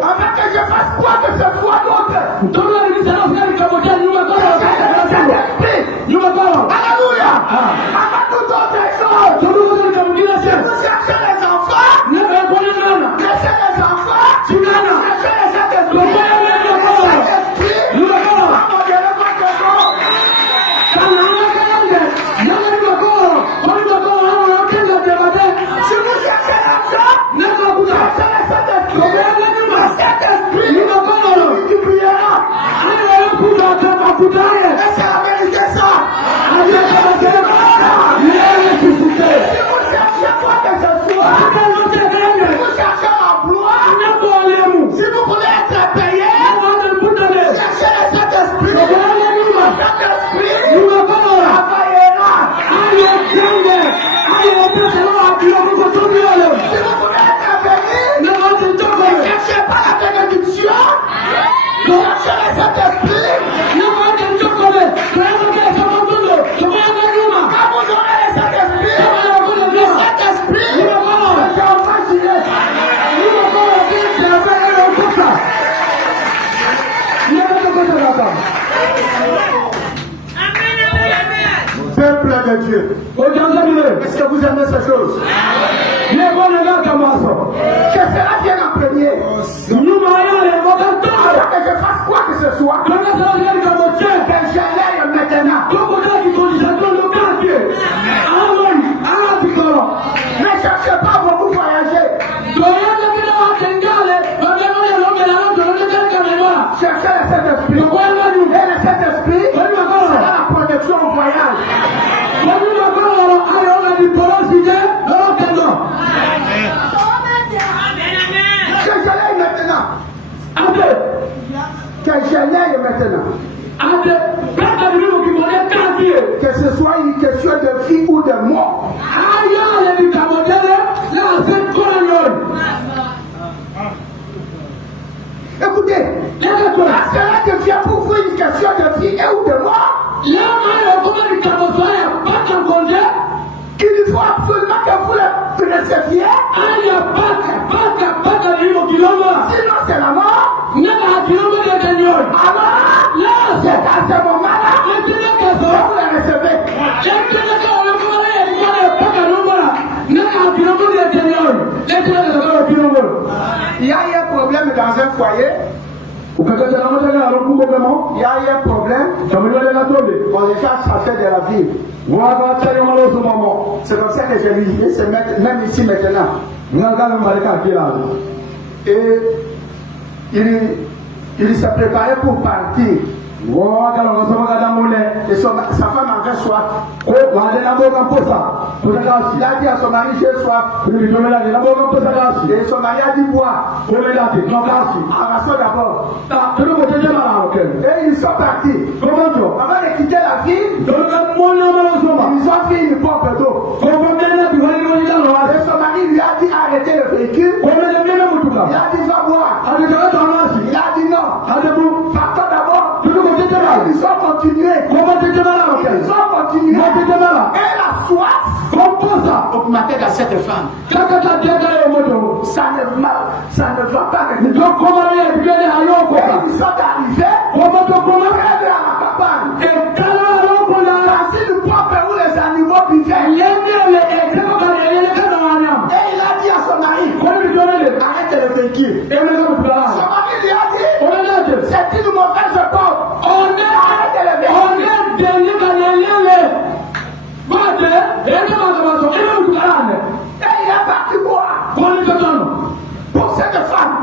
Afin que je fasse quoi que ce soit d'autre. Avant toute autre chose, si vous cherchez les enfants, laissez les enfants, cherchez les Saint-Esprit. Peuple de Dieu. Est-ce que vous aimez ces choses? Que cela vienne en premier. Avant que je fasse quoi que ce soit, que j'aille maintenant. Ne cherchez pas beaucoup voyager. Cherchez le Saint-Esprit. Et le Saint-Esprit, c'est la protection au voyage. Que j'aille maintenant. Que j'aille maintenant. Que ce soit une question de vie ou de mort. Écoutez, cela devient pour vous une question de vie et ou de mort. Qu'il faut absolument que vous le receviez. Sinon c'est la mort. Alors, c'est à ce moment-là que vous le recevez. Il y a un problème dans un foyer. Il y a un problème. On déjà cherché de la vie. C'est comme ça que je lui dis, c'est même ici maintenant. Et il s'est préparé pour partir. Et sa femme avait soif. Il a dit à son mari, j'ai soif. Et son mari a dit, bois. Amassons d'abord. Et ils sont partis. Avant de quitter la ville, ils ont fait une pompe d'eau. Et son mari lui a dit, arrêtez le véhicule. Il a dit, va boire. Il a dit non. Partons d'abord. Ils ont continué. Et la soif augmentait dans cette femme. Ça ne va pas. Et ils sont arrivés à la campagne. Voici le propre où les animaux vivaient. Et il a dit à son mari, arrête le véhicule. Son mari lui a dit, c'est une mauvaise porte. Arrête le véhicule. Et il est parti boire. Pour cette femme,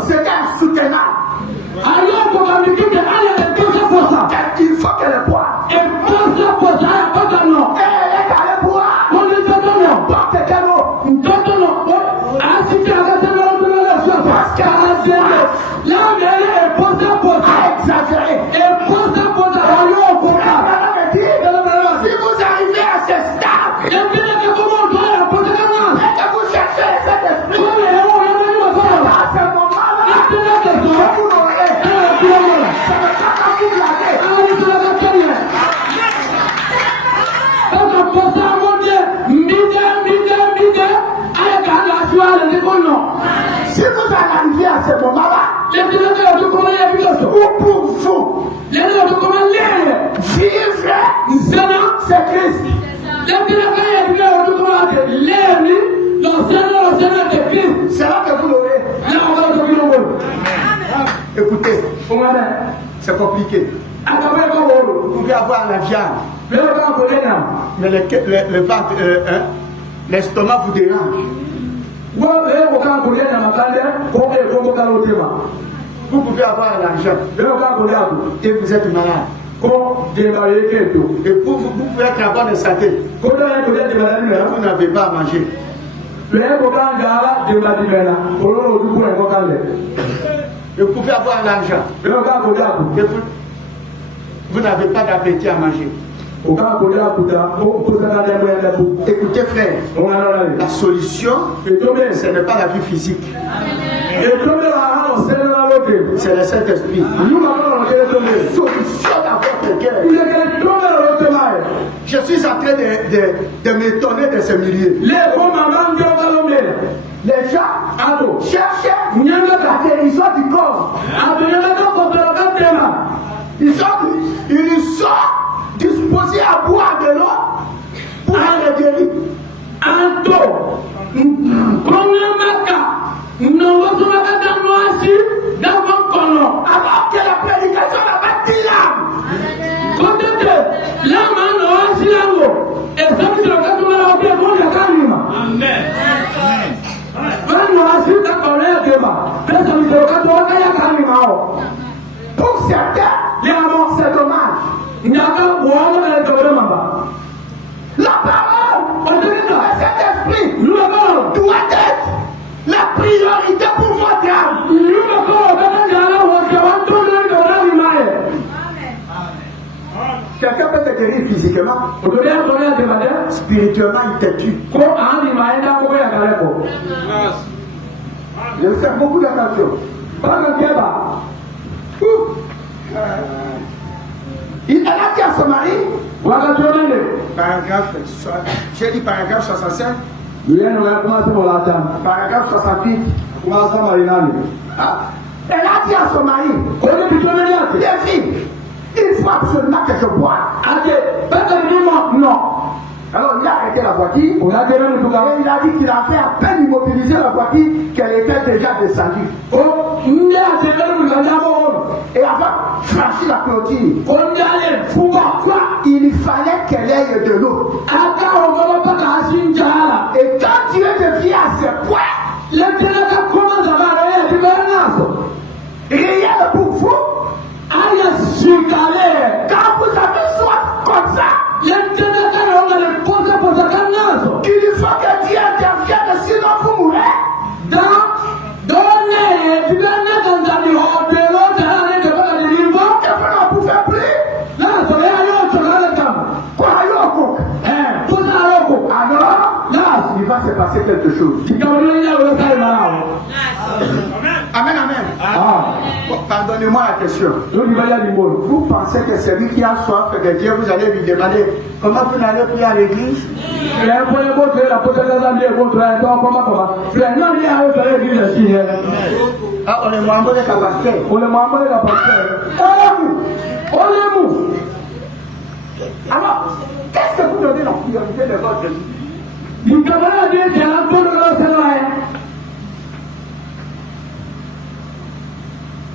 c'était insoutenable. Il faut qu'elle boive. Et elle est allée boire. Porte quel eau? Parce qu'elle a exagéré. Si vous arrivez à ce stade, et que vous cherchez cet esprit, à ce moment-là, vous l'aurez. Ça ne va pas vous blaguer. c'est Christ. C'est là que vous l'aurez. Écoutez, c'est compliqué. Vous pouvez avoir la viande, mais le ventre, l'estomac vous dérange. Vous pouvez avoir l'argent et vous êtes malade. Et vous pouvez être en bonne santé. Vous n'avez pas à manger. Et vous pouvez avoir l'argent. Et vous n'avez pas d'appétit à manger. Écoutez frère, la solution, ce n'est pas la vie physique. C'est le Saint-Esprit. Solution dans votre cœur. Je suis en train de m'étonner de ce milieu. Les gens cherchent la guérison du corps. Ils sont disposés à boire de l'eau pour être guéris. Alors que la prédication n'a pas dit l'âme. Pour certains, c'est dommage. La parole de Saint-Esprit doit être la priorité pour votre âme. Quelqu'un peut te guérir physiquement, spirituellement il te tue. Je vais faire beaucoup d'attention. Elle a dit à son mari, paragraphe, j'ai dit paragraphe 65, paragraphe 68. Elle a dit à son mari, les filles, il faut absolument que je boive. Non. Alors il a arrêté la voiture, et il a dit qu'il a fait à peine immobiliser la voiture qu'elle était déjà descendue. Et avant de franchir la clôture, pourquoi il fallait qu'elle ait de l'eau? Et quand Dieu devient à ce point, réel pour vous, quand vous avez soif comme ça, il faut que Dieu intervienne, sinon vous mourrez. Que vous n'en pouvez plus. Alors, il va se passer quelque chose. Amen, amen. Pardonnez-moi la question. Vous pensez que celui qui a soif de Dieu, vous allez lui demander comment vous n'allez plus à l'église? Ah, on est membre de capacité. Alors, qu'est-ce que vous donnez la priorité de votre vie?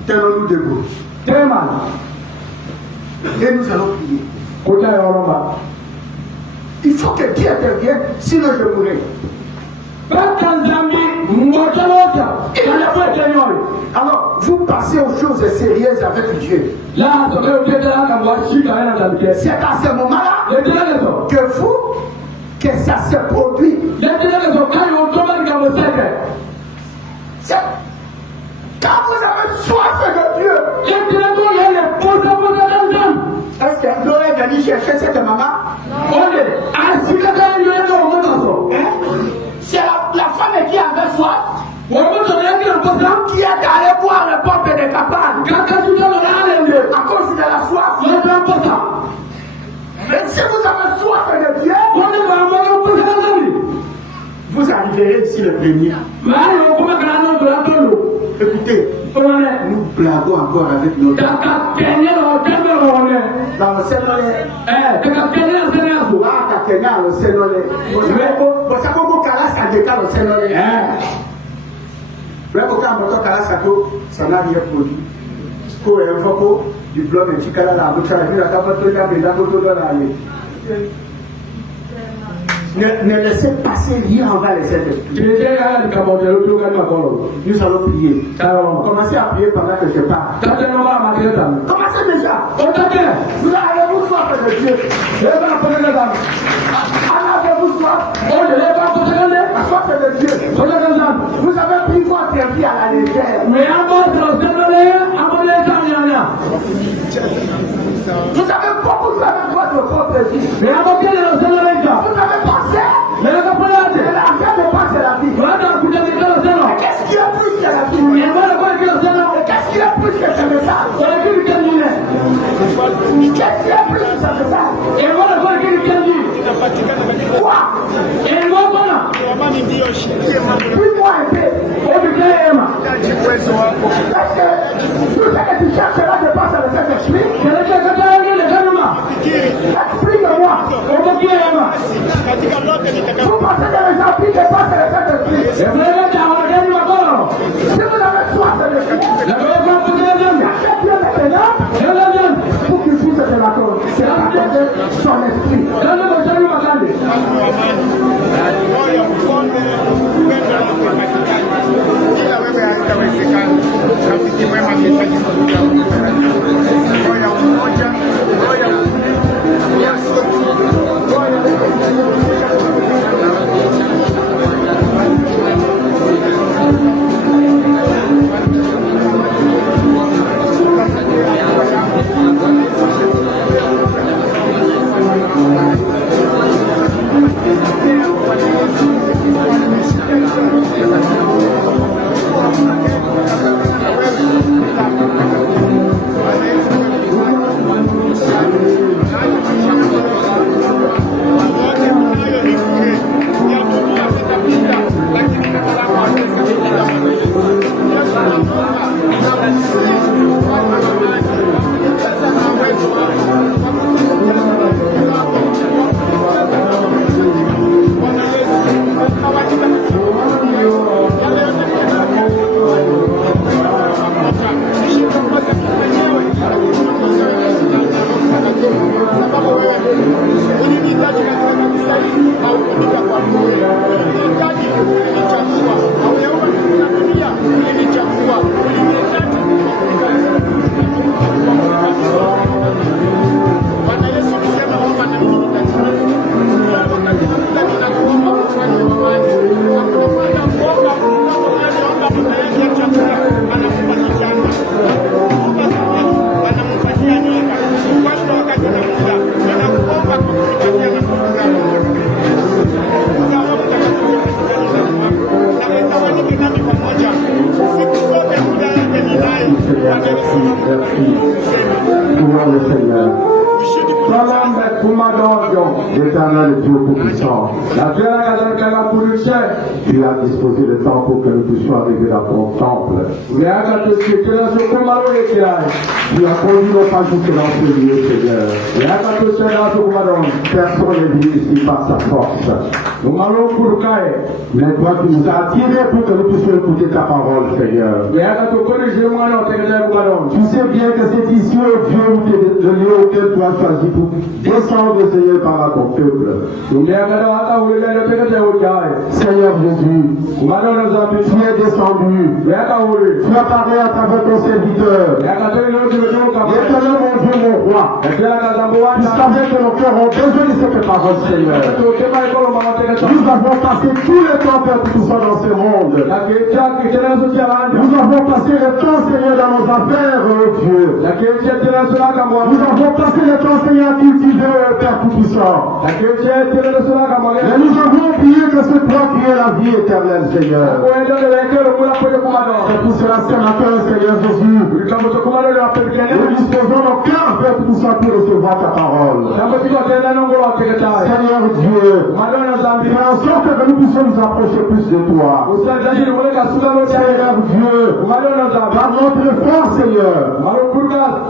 Tenons-nous debout. Et nous allons prier. Il faut que Dieu intervienne, sinon je mourrai. Alors, vous passez aux choses sérieuses avec Dieu. C'est à ce moment-là que ça se produit. Quand vous avez soif de Dieu, est-ce qu'un gloire est venu chercher cette maman? C'est la femme qui avait soif, qui est allée boire le pompe de Capane à cause de la soif. Mais si vous avez soif de Dieu, vous arriverez ici le premier. Écoutez, nous blaguons encore avec notre Dans le Sénolé. Kenya le Sénolé. Vous savez comment Kalasa décale le Sénolé. Quand on Kalasa, ça n'a rien produit. Quand on a du bloc de Chikala, la ne laissez passer rien envers les Saint-Esprit. Nous allons prier. Commencez à prier pendant que je parle. Commencez déjà. Vous avez-vous soif de Dieu? Avez-vous soif? La soif de Dieu. Vous avez pris votre vie à la légère. Vous avez beaucoup de votre propre vie. Vous avez pensé. L'argent n'est pas la vie. Mais qu'est-ce qui est plus que la vie? Qu'est-ce qui est plus que ce message? Qu'est-ce qui est plus que ce message? Quoi? Puis-moi un peu. Est-ce que tout ce que tu chercheras de passer à le Saint-Esprit? Explique-moi. Vous pensez que les gens qui dépassent le Saint-Esprit? Si vous avez soif de l'Esprit, cherchez Dieu maintenant pour qu'il puisse te l'accorder. C'est l'accorder son esprit. L'éternel Dieu tout-puissant, tu as disposé le temps pour que nous puissions arriver dans ton temple. Tu as conduit nos pas jusque dans ce lieu, Seigneur. Personne n'est venu ici par sa force. Mais toi, tu nous as attirés pour que nous puissions écouter ta parole, Seigneur. Tu sais bien que c'est ici, Dieu, le lieu auquel tu as choisi pour descendre, Seigneur, par là ton peuple. Seigneur Jésus, tu es descendu. Tu as parlé à travers ton serviteur. Éternel, mon Dieu, mon roi. Tu savais que nos cœurs ont besoin de cette parole, Seigneur. Nous avons passé tout le temps, Père, que nous sommes dans ce monde. Nous avons passé le temps, Seigneur, dans nos affaires, Dieu. Nous avons passé le temps, Seigneur, à cultiver, Père, tout Tout-Puissant. Mais nous avons oublié que c'est toi qui es la vie éternelle, Seigneur. C'est pour cela, ce matin, Seigneur Jésus, nous disposons nos cœurs, Père Tout-Puissant, pour recevoir ta parole. Seigneur Dieu, fais en sorte que nous puissions nous approcher plus de toi. Seigneur Dieu, par notre effort, Seigneur,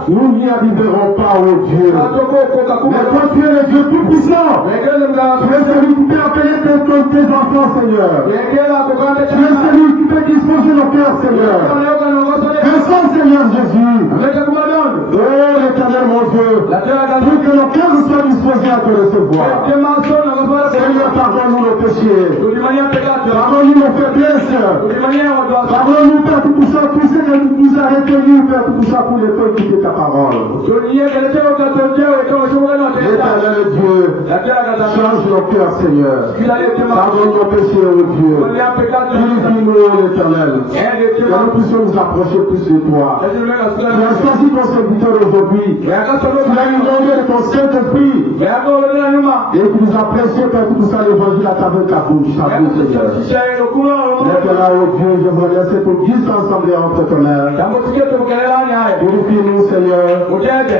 nous n'y arriverons pas, oh Dieu. Mais toi, tu es le Dieu Tout-Puissant. Tu es celui qui peut appeler tes enfants, Seigneur. Tu es celui qui peut disposer nos cœurs, Seigneur. Descends, Seigneur Jésus. Oh, l'Éternel, mon Dieu, pour que nos cœurs soient disposés à te recevoir. Seigneur, pardonne-nous nos péchés. Pardonne-nous nos faiblesses. Pardonne-nous, Père Tout-Puissant, tout ce que nous a retenus, Père Tout-Puissant, pour les peu écouter ta parole. Éternel Dieu, change nos cœurs, Seigneur. Pardonne nos péchés, oh Dieu. Purifie-nous, l'Éternel. Que nous puissions nous approcher plus de toi. Tu as choisi ton serviteur aujourd'hui. Tu as inondé de ton Saint-Esprit. Et tu nous as prêché, Père Tout-Puissant, l'évangile à travers ta bouche, Seigneur. Maintenant, oh Dieu, je veux laisser tout juste ensemble entre ton air. Purifie-nous, Seigneur.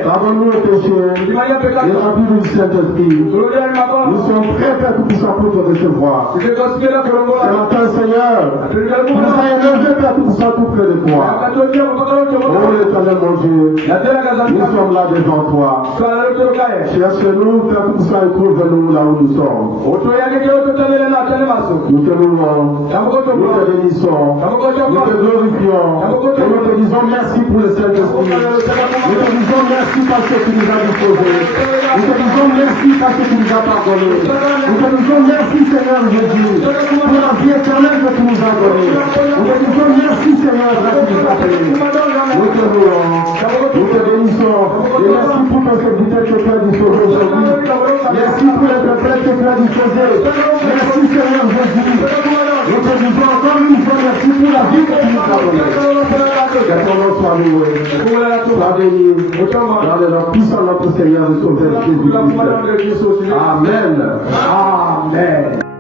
Pardonne-nous nos péchés. Et remplis-nous du Saint-Esprit. Nous sommes prêts, Père Tout-Puissant, pour te recevoir. Ce matin, Seigneur, tu nous as élevé, Père Tout-Puissant, tout près de toi. Oh, l'Éternel, mon Dieu, nous sommes là devant toi. Cherche-nous, Père Tout-Puissant, et trouve-nous là où nous sommes. Nous te louons, nous te bénissons, nous te glorifions, et nous te disons merci pour le Saint-Esprit. Nous te disons merci parce que tu nous as disposés. Nous te disons merci parce que tu nous as pardonné. Nous te disons merci, Seigneur Jésus, pour la vie éternelle que tu nous as donnée. Nous te disons merci, Seigneur, pour ce que tu nous as fait. Nous te louons, nous te bénissons, et merci pour ton serviteur que tu as disposé aujourd'hui. Merci pour les prêtres que tu as disposés. Merci, Seigneur Jésus. Nous te disons encore une fois merci pour la vie que tu nous as donnée. Que ton nom soit loué, sois béni, dans le nom puissant de notre Seigneur et Sauveur Jésus-Christ. Amen. Amen.